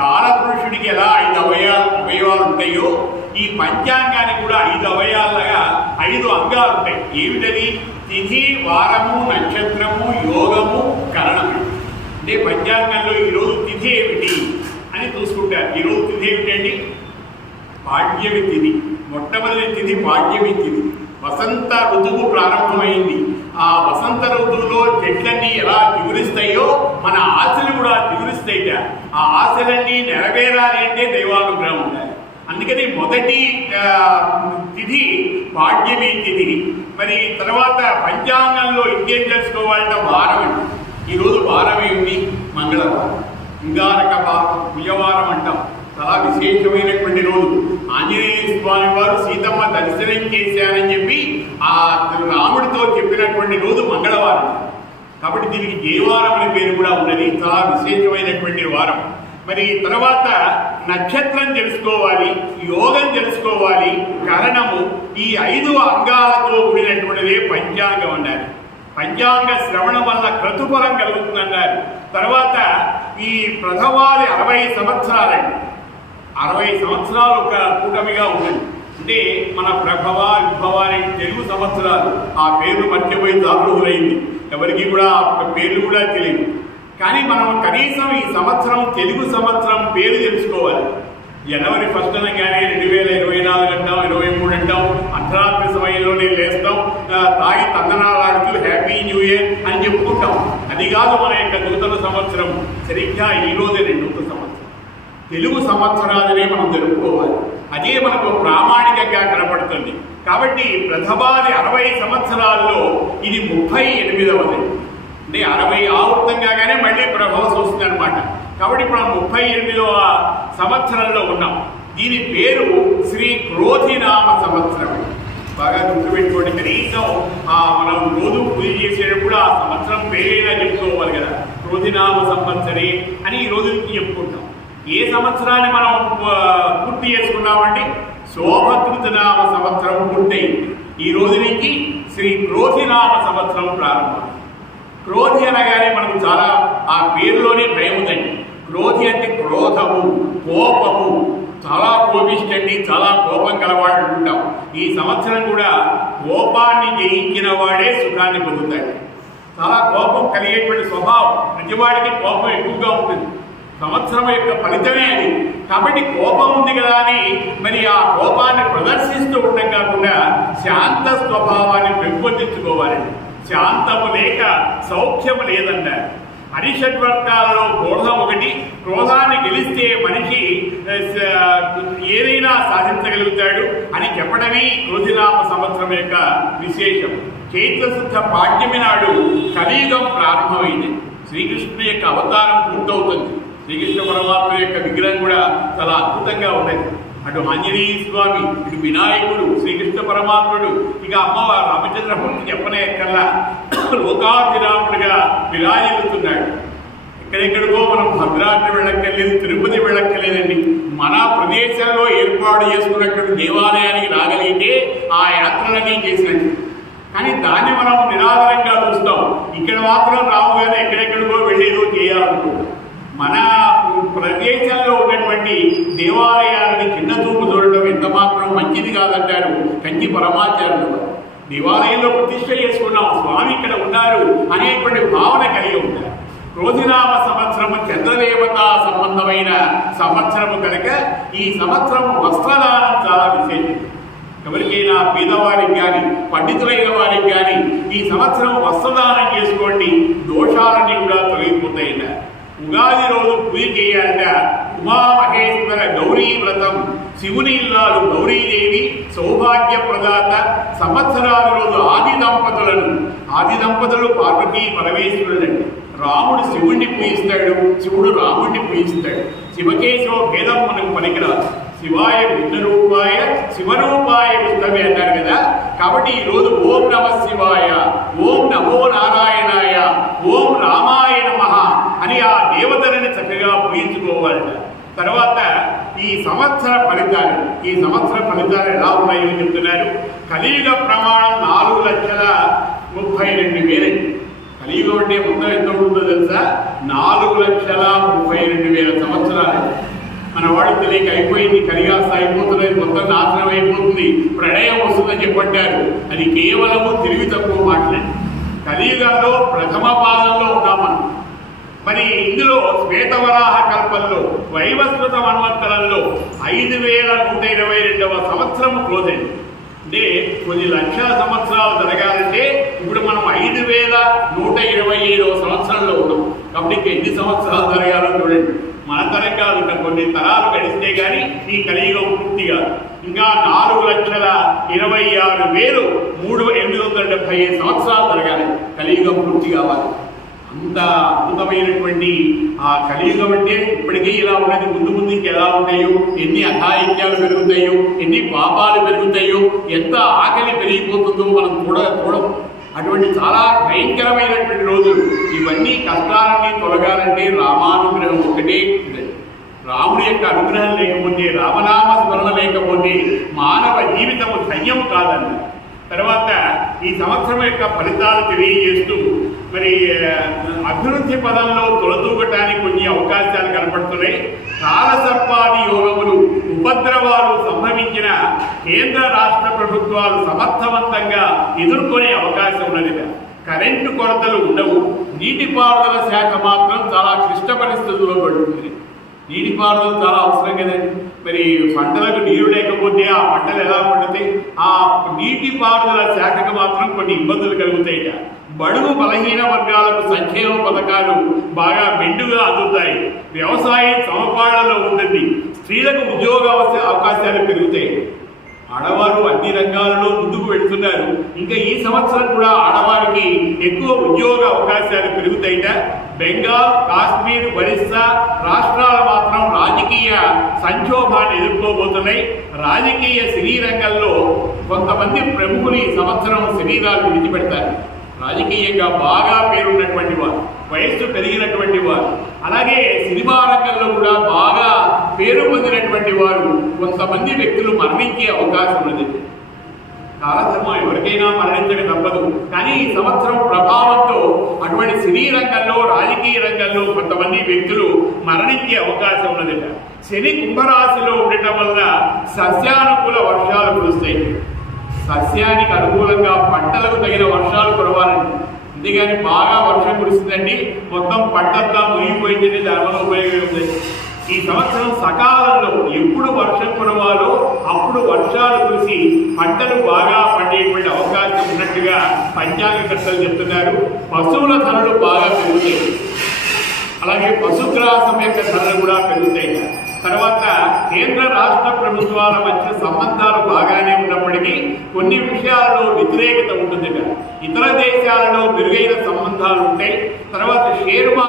కాలపురుషుడికి ఎలా ఐదు అవయాలు అవయవాలు ఉంటాయో ఈ పంచాంగానికి కూడా ఐదు అవయాలుగా ఐదు అంగాలు ఉంటాయి ఏమిటది? తిథి వారము నక్షత్రము యోగము కరణము. అంటే పంచాంగంలో ఈరోజు తిథి ఏమిటి అని చూసుకుంటారు. ఈరోజు తిథి ఏమిటండి? పాడ్యమి తిథి. మొట్టమొదటి తిథి పాడ్యమి తిథి. వసంత ఋతువు ప్రారంభమైంది. ఆ వసంత ఋతువులో చెట్లన్నీ ఎలా చిగురిస్తాయో మన ఆశలు కూడా చిగురిస్తాయిట. ఆ ఆశలన్నీ నెరవేరాలి అంటే దైవానుగ్రహం ఉండాలి. అందుకని మొదటి తిథి పాడ్యమి తిథి. మరి తర్వాత పంచాంగంలో ఇంకేం తెలుసుకోవాలంటే వారం అండి ఈరోజు వారం ఏమిటి మంగళవారం. ఇంగారక వారం కుజవారం అంటాం. చాలా విశేషమైనటువంటి రోజు. ఆంజనేయ స్వామి వారు సీతమ్మ దర్శనం చేశారని చెప్పి ఆ రాముడితో చెప్పినటువంటి రోజు మంగళవారం. కాబట్టి దీనికి దేవారం అనే పేరు కూడా ఉన్నది. చాలా విశేషమైనటువంటి వారం. మరి తర్వాత నక్షత్రం తెలుసుకోవాలి యోగం తెలుసుకోవాలి. కరణము ఈ ఐదు అంగాలతో కూడినటువంటిదే పంచాంగం అన్నారు. పంచాంగ శ్రవణం వల్ల క్రతుఫలం కలుగుతుందన్నారు. తర్వాత ఈ ప్రథమాది అరవై సంవత్సరాలండి. అరవై సంవత్సరాలు ఒక కూటమిగా ఉన్నది. అంటే మన ప్రభవ విభవ అనే తెలుగు సంవత్సరాలు ఆ పేరు మర్చిపోయి దారుణులైంది ఎవరికి కూడా పేర్లు కూడా తెలియదు. కానీ మనం కనీసం ఈ సంవత్సరం తెలుగు సంవత్సరం పేరు తెలుసుకోవాలి. జనవరి ఫస్ట్ అనగానే రెండు వేల ఇరవై నాలుగు అంటాం ఇరవై మూడు అంటాం అర్ధరాత్రి సమయంలోనే లేస్తాం తాగి తందనాలాడుతూ హ్యాపీ న్యూ ఇయర్ అని చెప్పుకుంటాం. అది కాదు మన యొక్క నూతన సంవత్సరం. సరిగ్గా ఈ రోజే నూతన సంవత్సరం. తెలుగు సంవత్సరాలనే మనం జరుపుకోవాలి అదే మనకు ప్రామాణికంగా కనపడుతుంది. కాబట్టి ప్రథమాది అరవై సంవత్సరాల్లో ఇది ముప్పై ఎనిమిదవది. అంటే అరవై ఆవృతం కాగానే మళ్ళీ ప్రభావం వస్తుంది అనమాట కాబట్టి ఇప్పుడు మనం ముప్పై ఎనిమిదవ సంవత్సరంలో ఉన్నాం. దీని పేరు శ్రీ క్రోధినామ సంవత్సరం. బాగా గుర్తుపెట్టుకోండి కనీసం ఆ మనం రోజు పూజ చేసేటప్పుడు ఆ సంవత్సరం పేరైనా చెప్పుకోవాలి కదా. క్రోధినామ సంవత్సరే అని ఈ రోజు చెప్పుకుంటాం. ఏ సంవత్సరాన్ని మనం పూర్తి చేసుకున్నామంటే శోభకృతనామ సంవత్సరం పూర్తయింది ఈ రోజు నుంచి శ్రీ క్రోధినామ సంవత్సరం ప్రారంభం. క్రోధి అనగానే మనకు చాలా ఆ పేరులోనే భయం ఉందండి. క్రోధి అంటే క్రోధము కోపము. చాలా కోపిష్టండి చాలా కోపం గలవాడు ఉంటాం. ఈ సంవత్సరం కూడా కోపాన్ని జయించిన వాడే సుఖాన్ని పొందుతాడు. చాలా కోపం కలిగేటువంటి స్వభావం. ప్రతివాడికి కోపం ఎక్కువగా ఉంటుంది. సంవత్సరం యొక్క ఫలితమే అది. కాబట్టి కోపం ఉంది కదా అని మరి ఆ కోపాన్ని ప్రదర్శిస్తూ ఉండడం కాకుండా శాంత స్వభావాన్ని పెంపొందించుకోవాలండి శాంతము లేక సౌఖ్యము లేదన్నారు. అరిషడ్వర్గాలలో క్రోధం ఒకటి. క్రోధాన్ని గెలిస్తే మనిషి ఏదైనా సాధించగలుగుతాడు అని చెప్పడమే క్రోధిరామ సంవత్సరం యొక్క విశేషం. చైత్రశుద్ధ పాఠ్యమి నాడు కలియుగం ప్రారంభమైంది. శ్రీకృష్ణుని యొక్క అవతారం పూర్తవుతుంది. శ్రీకృష్ణ పరమాత్మ యొక్క విగ్రహం కూడా చాలా అద్భుతంగా ఉన్నది అటు ఆంజనేయ స్వామి ఇటు వినాయకుడు శ్రీకృష్ణ పరమాత్ముడు ఇక అమ్మవారు రామచంద్రమూర్తి చెప్పనే కల్లా లోకాభిరాముడుగా విరాజిల్లుతున్నాడు. ఎక్కడెక్కడికో మనం భద్రాద్రి వెళ్ళక్కర్లేదు తిరుపతి వెళ్ళక్కర్లేదండి. మన ప్రదేశంలో ఏర్పాటు చేసుకున్నటువంటి దేవాలయానికి రాగలిగితే ఆ యాత్రలన్నీ చేసినట్టు. కానీ దాన్ని మనం నిరాధారంగా చూస్తాం. ఇక్కడ మాత్రం రావు కానీ ఎక్కడెక్కడికో వెళ్ళేదో చేయాలనుకుంటాం మన ప్రదేశంలో ఉన్నటువంటి దేవాలయాలని చిన్న చూపు చూడటం ఎంత మాత్రం మంచిది కాదంటారు కంచి పరమాచార్యులు. దేవాలయంలో ప్రతిష్ట చేసుకున్నాం స్వామి ఇక్కడ ఉన్నారు అనేటువంటి భావన కలిగి ఉంటారు. రోజునామ సంవత్సరము చంద్రదేవత సంబంధమైన సంవత్సరము కనుక ఈ సంవత్సరం వస్త్రదానం చాలా విశేషం. ఎవరికైనా పేదవారికి కానీ పండితులైన వారికి కానీ ఈ సంవత్సరం వస్త్రదానం చేసుకోండి దోషాలన్నీ కూడా తొలగిపోతాయిట ఉగాది రోజు పూజ చేయాలట. ఉమామహేశ్వర గౌరీ వ్రతం శివుని ఇల్లాలు గౌరీదేవి సౌభాగ్య ప్రదాత సంవత్సరాల రోజు ఆది దంపతులను. ఆది దంపతులు పార్వతీ పరమేశ్వరులండి. రాముడు శివుణ్ణి పూజిస్తాడు శివుడు రాముణ్ణి పూజిస్తాడు. శివకేశవ భేదం మనకు పనికిరాదు. శివాయ విష్ణురూపాయ శివరూపాయ విష్ణవే అన్నారు కదా. కాబట్టి ఈ రోజు ఓం నమ శివాయ ఓం నమో నారాయణాయ ఓం రామాయ మహా అని ఆ దేవతలని చక్కగా పూజించుకోవాలట తర్వాత ఈ సంవత్సర ఫలితాలు ఈ సంవత్సర ఫలితాలు ఎలా ఉన్నాయో చెప్తున్నారు. కలియుగ ప్రమాణం నాలుగు లక్షల ముప్పై రెండు వేలండి కలియుగం అంటే మొత్తం ఎంత ఉంటుందో తెలుసా? నాలుగు లక్షల ముప్పై రెండు వేల సంవత్సరాలు. మన వాడు తెలియక అయిపోయింది కరిగాస్త అయిపోతుంది మొత్తం నాశనం అయిపోతుంది ప్రళయం వస్తుందని చెప్పంటారు. అది కేవలము తిరిగి తక్కువ మాట్లాడి కలియుగంలో ప్రథమ పాదంలో ఉన్నాం మరి ఇందులో శ్వేతవరాహ కల్పంలో వైవస్కృత మన్వంతరంలో ఐదు వేల నూట ఇరవై రెండవ సంవత్సరం క్లోజ్ అయింది. అంటే కొన్ని లక్షల సంవత్సరాలు జరగాలంటే ఇప్పుడు మనం ఐదు వేల నూట ఇరవై ఏడవ సంవత్సరంలో ఉన్నాం. కాబట్టి ఎన్ని సంవత్సరాలు జరగాలో చూడండి. అంతరంగా ఉన్న కొన్ని తరాలు గడిస్తే కానీ ఈ కలియుగం పూర్తిగా ఇంకా నాలుగు లక్షల ఇరవై ఆరు వేలు మూడు ఎనిమిది వందల డెబ్బై ఐదు సంవత్సరాలు జరగాలి. కలియుగం పూర్తి కావాలి. అంత అద్భుతమైనటువంటి ఆ కలియుగం అంటే ఇప్పటికీ ఇలా ఉన్నది. ముందు ముందు ఎలా ఉంటాయో ఎన్ని అఘాయిత్యాలు పెరుగుతాయో ఎన్ని పాపాలు పెరుగుతాయో ఎంత ఆకలి పెరిగిపోతుందో మనం చూడ చూడము. అటువంటి చాలా భయంకరమైనటువంటి రోజులు. ఇవన్నీ కష్టాలన్నీ తొలగాలంటే రామానుగ్రహం ఒకటే ఉంది. రాముడి యొక్క అనుగ్రహం లేకపోతే రామనామ స్మరణ లేకపోతే మానవ జీవితము ధన్యం కాదన్న తర్వాత ఈ సంవత్సరం యొక్క ఫలితాలు తెలియజేస్తూ మరి అభివృద్ధి పదంలో తొలతూగటానికి కొన్ని అవకాశాలు కనపడుతున్నాయి. కాలసర్పాది యోగములు ఉపద్రవాలు సంభవించిన కేంద్ర రాష్ట్ర ప్రభుత్వాలు సమర్థవంతంగా ఎదుర్కొనే అవకాశం ఉన్నది. కరెంటు కొరతలు ఉండవు. నీటిపారుదల శాఖ మాత్రం చాలా క్లిష్ట పరిస్థితుల్లో పడుతుంది. నీటిపారుదల చాలా అవసరం కదండి. మరి పంటలకు నీరు లేకపోతే ఆ పంటలు ఎలా పండుతాయి? ఆ నీటిపారుదల శాఖకు మాత్రం కొన్ని ఇబ్బందులు కలుగుతాయిట. బడుగు బలహీన వర్గాలకు సంక్షేమ పథకాలు బాగా మెండుగా అందుతాయి. వ్యవసాయం సమపాళ్ళలో ఉంటుంది స్త్రీలకు ఉద్యోగ అవకాశాలు పెరుగుతాయి. ఆడవారు అన్ని రంగాలలో ముందుకు వెళుతున్నారు. ఇంకా ఈ సంవత్సరం కూడా ఆడవారికి ఎక్కువ ఉద్యోగ అవకాశాలు పెరుగుతాయిట. బెంగాల్ కాశ్మీర్ ఒరిస్సా రాష్ట్రాలు మాత్రం రాజకీయ సంక్షోభాన్ని ఎదుర్కోబోతున్నాయి. రాజకీయ సినీ రంగంలో కొంతమంది ప్రముఖులు ఈ సంవత్సరం శరీరాలు విడిచిపెడతారు. రాజకీయంగా బాగా పేరున్నటువంటి వారు వయస్సు పెరిగినటువంటి వారు. అలాగే సినిమా రంగంలో కూడా బాగా వారు కొంతమంది వ్యక్తులు మరణించే అవకాశం ఉన్నది. కాలధర్మం ఎవరికైనా మరణించక తప్పదు. కానీ ఈ సంవత్సరం ప్రభావంతో అటువంటి సినీ రంగంలో రాజకీయ రంగంలో కొంతమంది వ్యక్తులు మరణించే అవకాశం ఉన్నదట శని కుంభరాశిలో ఉండటం వలన సస్యానుకూల వర్షాలు కురుస్తాయి. సస్యానికి అనుకూలంగా పంటలకు తగిన వర్షాలు కురవాలండి అంతేగాని బాగా వర్షం కురిసిందండి. మొత్తం పంటంతా మునిగిపోయిందని దానివల్ల ఉపయోగం ఉంది ఈ సంవత్సరం సకాలంలో ఎప్పుడు వర్షం కురవాలో అప్పుడు వర్షాలు కురిసి పంటలు బాగా పండేటువంటి అవకాశం ఉన్నట్టుగా పంచాంగకర్తలు చెప్తున్నారు. పశువుల ధరలు బాగా పెరుగుతాయి. అలాగే పశుగ్రాసం యొక్క ధరలు కూడా పెరుగుతాయి. తర్వాత కేంద్ర రాష్ట్ర ప్రభుత్వాల మధ్య సంబంధాలు బాగానే ఉన్నప్పటికీ కొన్ని విషయాలలో వ్యతిరేకత ఉంటుంది ఇతర దేశాలలో మెరుగైన సంబంధాలు ఉంటాయి. తర్వాత షేర్ మార్కెట్